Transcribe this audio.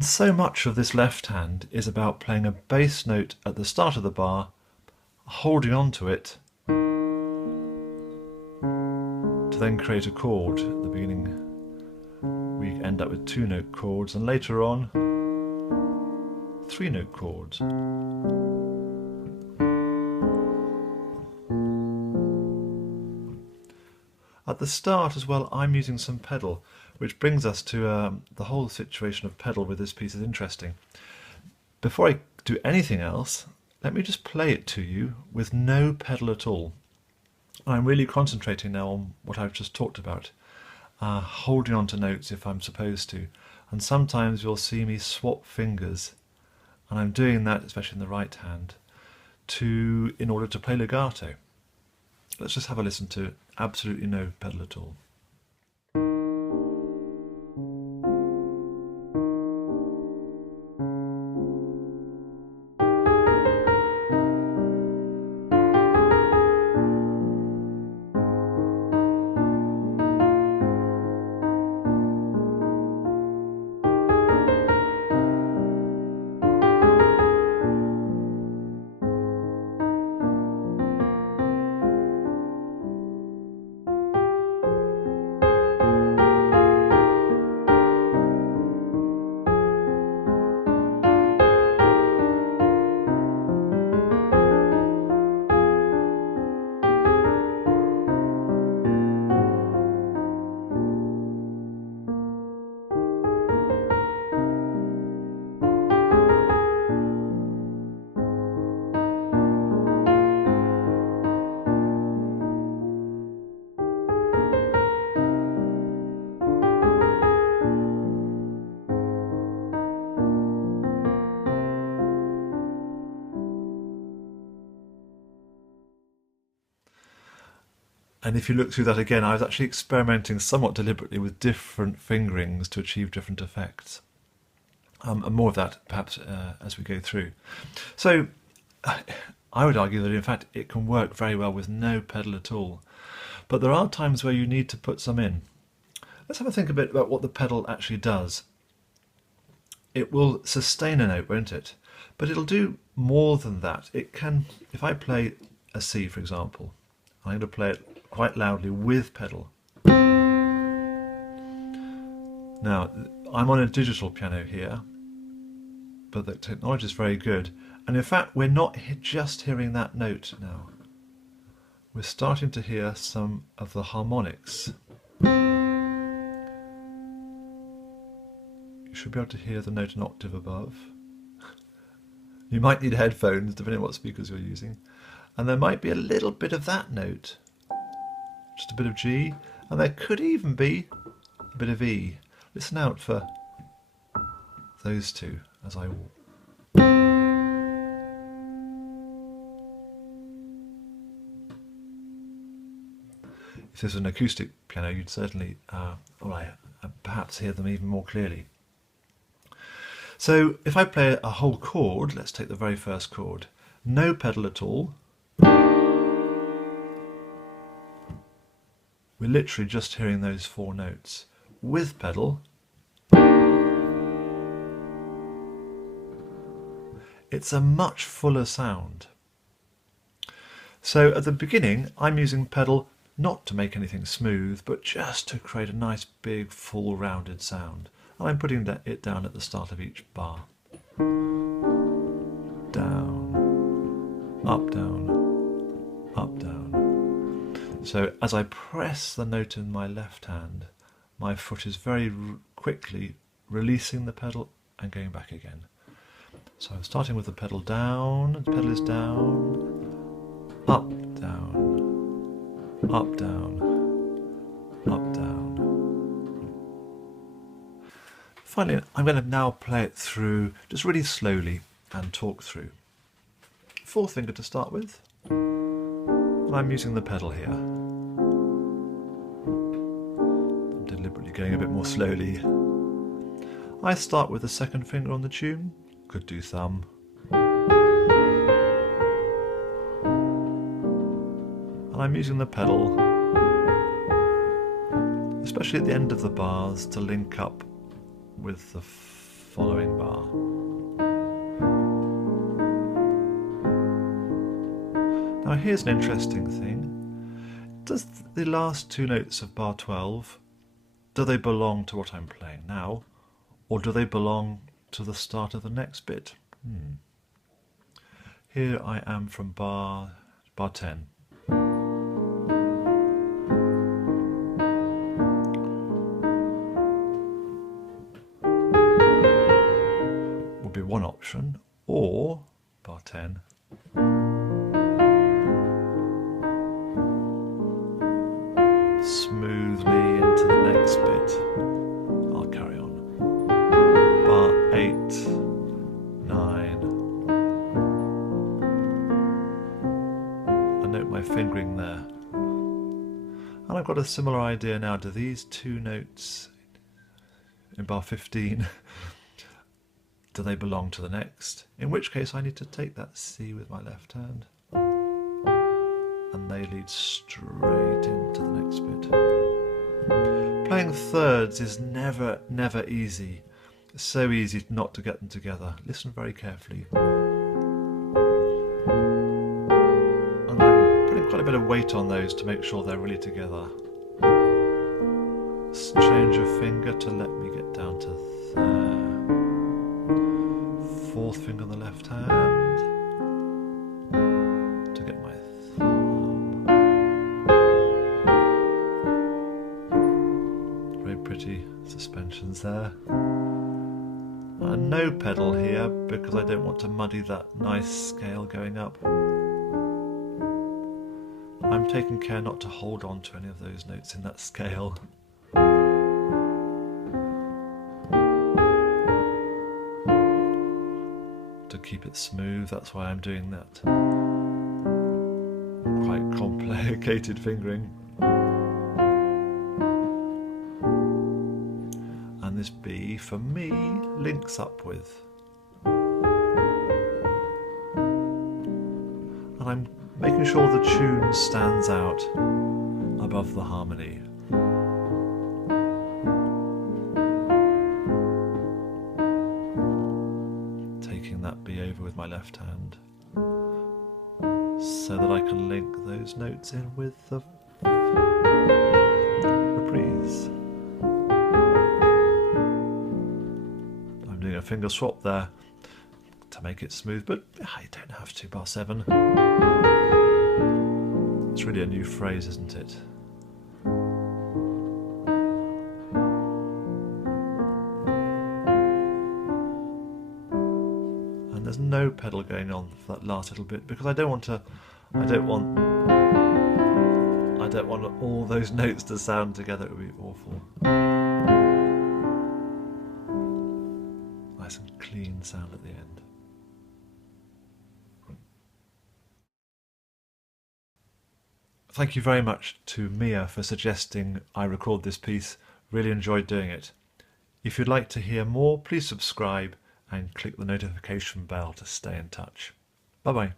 So much of this left hand is about playing a bass note at the start of the bar, holding on to it to then create a chord. At the beginning we end up with 2-note chords, and later on 3-note chords. At the start as well, I'm using some pedal, which brings us to the whole situation of pedal with this piece is interesting. Before I do anything else, let me just play it to you with no pedal at all. I'm really concentrating now on what I've just talked about, holding on to notes if I'm supposed to, and sometimes you'll see me swap fingers, and I'm doing that, especially in the right hand, in order to play legato. Let's just have a listen to absolutely no pedal at all. And if you look through that again, I was actually experimenting somewhat deliberately with different fingerings to achieve different effects. And more of that perhaps as we go through. So I would argue that in fact it can work very well with no pedal at all. But there are times where you need to put some in. Let's have a think a bit about what the pedal actually does. It will sustain a note, won't it? But it'll do more than that. It can, if I play a C, for example, I'm going to play it quite loudly with pedal. Now, I'm on a digital piano here, but the technology is very good. And in fact, we're not just hearing that note now. We're starting to hear some of the harmonics. You should be able to hear the note an octave above. You might need headphones, depending on what speakers you're using. And there might be a little bit of that note. Just a bit of G, and there could even be a bit of E. Listen out for those two as I walk. If this was an acoustic piano, you'd certainly perhaps hear them even more clearly. So if I play a whole chord, let's take the very first chord, no pedal at all, we're literally just hearing those 4 notes. With pedal, it's a much fuller sound. So at the beginning, I'm using pedal not to make anything smooth, but just to create a nice big full rounded sound. And I'm putting it down at the start of each bar. Down, up, down, up, down. So as I press the note in my left hand, my foot is very quickly releasing the pedal and going back again. So I'm starting with the pedal down, the pedal is down, up, down, up, down, up, down. Finally, I'm going to now play it through just really slowly and talk through. 4th finger to start with. I'm using the pedal here. I'm deliberately going a bit more slowly. I start with the 2nd finger on the tune, could do thumb. And I'm using the pedal, especially at the end of the bars, to link up with the following bar. Now here's an interesting thing. Does the last two notes of bar 12, do they belong to what I'm playing now, or do they belong to the start of the next bit? Here I am from bar 10. Would be one option, or bar 10. Smoothly into the next bit. I'll carry on. Bar 8, 9. I note my fingering there. And I've got a similar idea now. Do these two notes in bar 15, do they belong to the next? In which case I need to take that C with my left hand, and they lead straight into the next bit. Playing thirds is never easy. It's so easy not to get them together. Listen very carefully. And I'm putting quite a bit of weight on those to make sure they're really together. Change of finger to let me get down to third. Fourth finger on the left hand to get my thumb. Very pretty suspensions there. And no pedal here because I don't want to muddy that nice scale going up. I'm taking care not to hold on to any of those notes in that scale. To keep it smooth, that's why I'm doing that quite complicated fingering. And this B, for me, links up with. And I'm making sure the tune stands out above the harmony. Taking that B over with my left hand so that I can link those notes in with the reprise. I'm doing a finger swap there to make it smooth, but I don't have to. Bar 7. It's really a new phrase, isn't it? And there's no pedal going on for that last little bit because I don't want all those notes to sound together. It would be awful. Nice and clean sound at the end. Thank you very much to Mia for suggesting I record this piece. Really enjoyed doing it. If you'd like to hear more, please subscribe and click the notification bell to stay in touch. Bye bye.